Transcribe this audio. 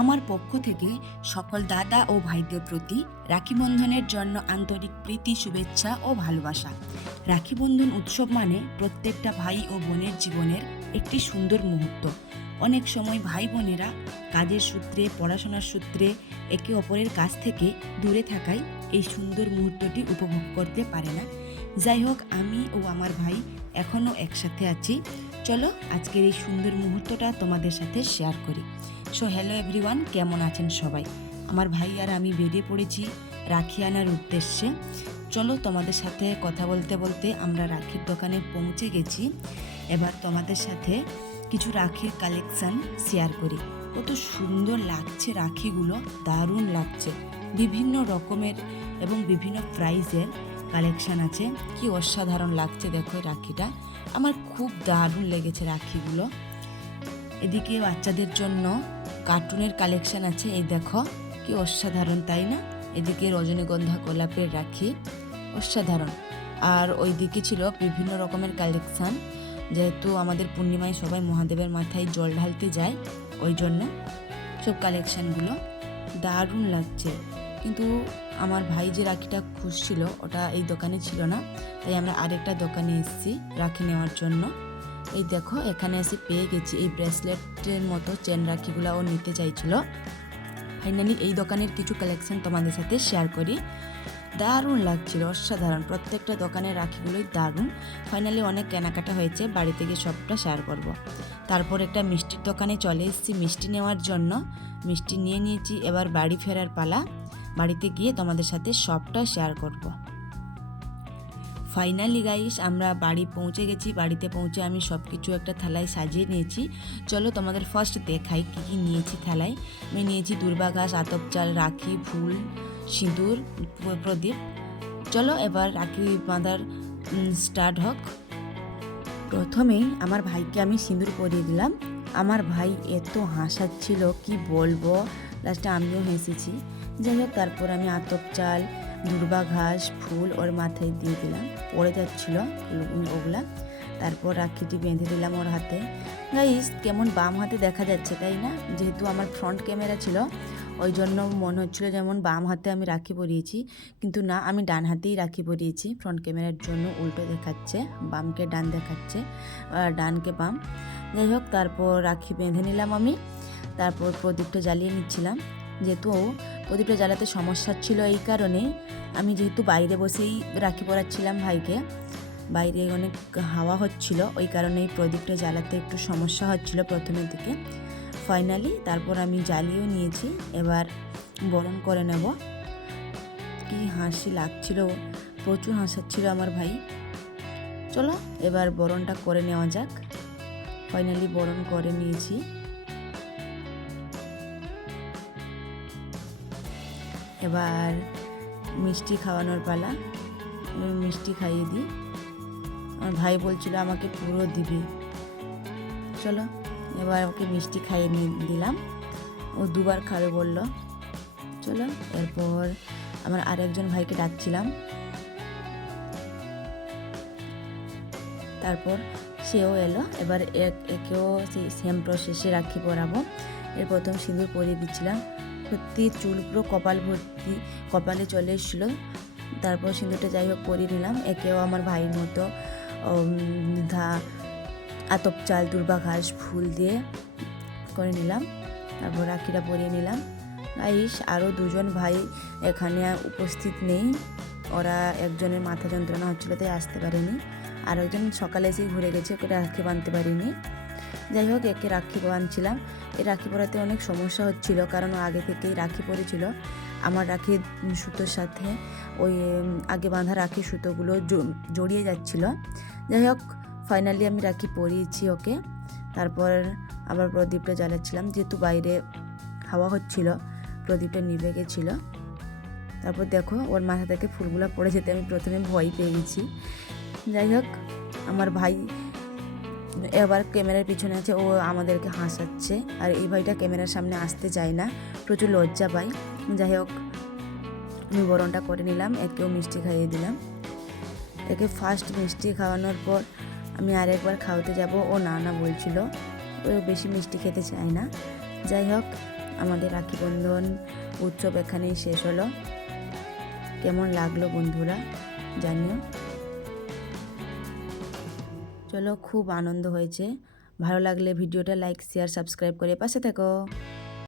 আমার পক্ষ থেকে সকল দাদা ও ভাইদের প্রতি রাখি বন্ধনের জন্য আন্তরিক প্রীতি, শুভেচ্ছা ও ভালোবাসা। রাখি বন্ধন উৎসব মানে প্রত্যেকটা ভাই ও বোনের জীবনের একটি সুন্দর মুহূর্ত। অনেক সময় ভাই বোনেরা কাজের সূত্রে, পড়াশোনার সূত্রে একে অপরের কাছ থেকে দূরে থাকায় এই সুন্দর মুহূর্তটি উপভোগ করতে পারে না। যাই হোক, আমি ও আমার ভাই এখনও একসাথে আছি। চলো আজকের এই সুন্দর মুহূর্তটা তোমাদের সাথে শেয়ার করি। সো হ্যালো এভরিওয়ান, কেমন আছেন সবাই? আমার ভাই আর আমি বেরিয়ে পড়েছি রাখি আনার উদ্দেশ্যে। চলো তোমাদের সাথে কথা বলতে বলতে আমরা রাখির দোকানে পৌঁছে গেছি। এবার তোমাদের সাথে কিছু রাখির কালেকশান শেয়ার করি। কত সুন্দর লাগছে রাখিগুলো, দারুণ লাগছে। বিভিন্ন রকমের এবং বিভিন্ন প্রাইজের কালেকশান আছে। কি অসাধারণ লাগছে দেখো রাখিটা, আমার খুব দারুণ লেগেছে রাখিগুলো। এদিকে বাচ্চাদের জন্য কার্টুনের কালেকশান আছে, এই দেখো কি অসাধারণ, তাই না? এদিকে রজনীগন্ধা গোলাপের রাখি, অসাধারণ। আর ওই দিকে ছিল বিভিন্ন রকমের কালেকশান, যেহেতু আমাদের পূর্ণিমায় সবাই মহাদেবের মাথায় জল ঢালতে যায়, ওই জন্য সব কালেকশানগুলো দারুণ লাগছে। কিন্তু আমার ভাই যে রাখিটা খুঁজছিল ওটা এই দোকানে ছিল না, তাই আমরা আরেকটা দোকানে এসেছি রাখি নেওয়ার জন্য। এই দেখো এখানে এসে পেয়ে গেছি এই ব্রেসলেটের মতো চেন রাখিগুলো ও নিতে চাইছিল। ফাইনালি এই দোকানের কিছু কালেকশন তোমাদের সাথে শেয়ার করি। দারুণ লাগছিল, অসাধারণ। প্রত্যেকটা দোকানের রাখিগুলোই দারুণ। ফাইনালি অনেক কেনাকাটা হয়েছে, বাড়িতে গিয়ে সবটা শেয়ার করব। তারপর একটা মিষ্টির দোকানে চলে এসেছি মিষ্টি নেওয়ার জন্য। মিষ্টি নিয়ে নিয়েছি, এবার বাড়ি ফেরার পালা। বাড়িতে গিয়ে তোমাদের সাথে সবটা শেয়ার করব। ফাইনালি গাইস আমরা বাড়ি পৌঁছে গেছি। বাড়িতে পৌঁছে আমি সব কিছু একটা থালায় সাজিয়ে নিয়েছি। চলো তোমাদের ফার্স্ট দেখাই কী কী নিয়েছি থালায়। আমি নিয়েছি দূর্বা ঘাস, আতপ চাল, রাখি, ফুল, সিঁদুর, প্রদীপ। চলো এবার রাখি বাঁধার স্টার্ট হোক। প্রথমেই আমার ভাইকে আমি সিঁদুর পরিয়ে দিলাম। আমার ভাই এত হাসাচ্ছিল কি বলবো, লাস্টে আমিও হেসেছি। যাই হোক, তারপর আমি আতপ চাল, দূর্বা ঘাস, ফুল ওর মাথায় দিয়ে দিলাম, পড়ে যাচ্ছিল ওগুলা। তারপর রাখিটি বেঁধে দিলাম ওর হাতে। গাইস কেমন বাম হাতে দেখা যাচ্ছে, তাই না? যেহেতু আমার ফ্রন্ট ক্যামেরা ছিল ওই জন্য মনে হচ্ছিলো যেমন বাম হাতে আমি রাখি পরিয়েছি, কিন্তু না, আমি ডান হাতেই রাখি পরিয়েছি। ফ্রন্ট ক্যামেরার জন্য উল্টো দেখাচ্ছে, বামকে ডান দেখাচ্ছে, ডানকে বাম। যাই হোক, তারপর রাখি বেঁধে নিলাম আমি। তারপর প্রদীপটা জ্বালিয়ে নিচ্ছিলাম। যেহেতু প্রদীপটা জ্বালাতে সমস্যা ছিল, এই কারণে আমি যেহেতু বাইরে বসেই রাখি পরাচ্ছিলাম ভাইকে, বাইরে অনেক হাওয়া হচ্ছিল, ওই কারণেই প্রদীপটা জ্বালাতে একটু সমস্যা হচ্ছিল প্রথমের দিকে। ফাইনালি তারপর আমি জ্বালিয়েও নিয়েছি। এবার বরণ করে নেব। কি হাসি লাগছিল, প্রচুর হাসাচ্ছিল আমার ভাই। চলো এবার বরণটা করে নেওয়া যাক। ফাইনালি বরণ করে নিয়েছি। এবার মিষ্টি খাওয়ানোর পালা। আমি মিষ্টি খাইয়ে দিই। আমার ভাই বলছিল আমাকে পুরো দিবি। চলো এবার ওকে মিষ্টি খাইয়ে নিয়ে দিলাম। ও দুবার খাবে বলল। চলো এরপর আমার আরেকজন ভাইকে ডাকছিলাম, তারপর সেও এলো। এবার একেও সেই সেম প্রসেসে রাখি পরাবো। এর প্রথম সিঁদুর পরিয়ে দিচ্ছিলাম। সত্যি চুল পুরো কপাল ভর্তি, কপালে চলে এসেছিলো। তারপর সিঁদুরটা যাই হোক পরিয়ে নিলাম। একেও আমার ভাইয়ের মতো আতপ চাল, দূর্বা ঘাস, ফুল দিয়ে করে নিলাম। তারপর রাখিটা পরিয়ে নিলাম। গাইস আরও দুজন ভাই এখানে উপস্থিত নেই, ওরা একজনের মাথা যন্ত্রণা হচ্ছিলো তাই আসতে পারেনি, আর একজন সকালে এসেই ঘুরে গেছে, ওকে রাখি বাঁধতে পারিনি। যাই হোক, একে রাখি বাঁধছিলাম। এই রাখি পরাতে অনেক সমস্যা হচ্ছিল, কারণ আগে থেকেই রাখি পরেছিল। আমার রাখির সুতোর সাথে ওই আগে বাঁধা রাখির সুতোগুলো জড়িয়ে যাচ্ছিল। যাই হোক, ফাইনালি আমি রাখি পরিয়েছি ওকে। তারপর আবার প্রদীপটা জ্বালাচ্ছিলাম, যেহেতু বাইরে হাওয়া হচ্ছিল প্রদীপটা নিভে গেছিল। তারপর দেখো ওর মাথা থেকে ফুলগুলো পড়ে যেতে আমি প্রথমে ভয় পেয়ে গেছি। যাই হোক, আমার ভাই এবার ক্যামেরার পিছনে আছে, ও আমাদেরকে হাসাচ্ছে। আর এই ভাইটা ক্যামেরার সামনে আসতে চায় না, প্রচুর লজ্জা পায়। যাই হোক, আমি বরণটা করে নিলাম। একেও মিষ্টি খাইয়ে দিলাম। একে ফার্স্ট মিষ্টি খাওয়ানোর পর আমি আরেকবার খাওয়াতে যাব, ও না না বলছিল, ও বেশি মিষ্টি খেতে চায় না। যাই হোক, আমাদের রাখি বন্ধন উৎসব এখানেই শেষ হলো। কেমন লাগলো বন্ধুরা জানিও। চলো, খুব আনন্দ হয়েছে। ভালো লাগলে ভিডিওটা লাইক, শেয়ার, সাবস্ক্রাইব করে পাশে থেকো।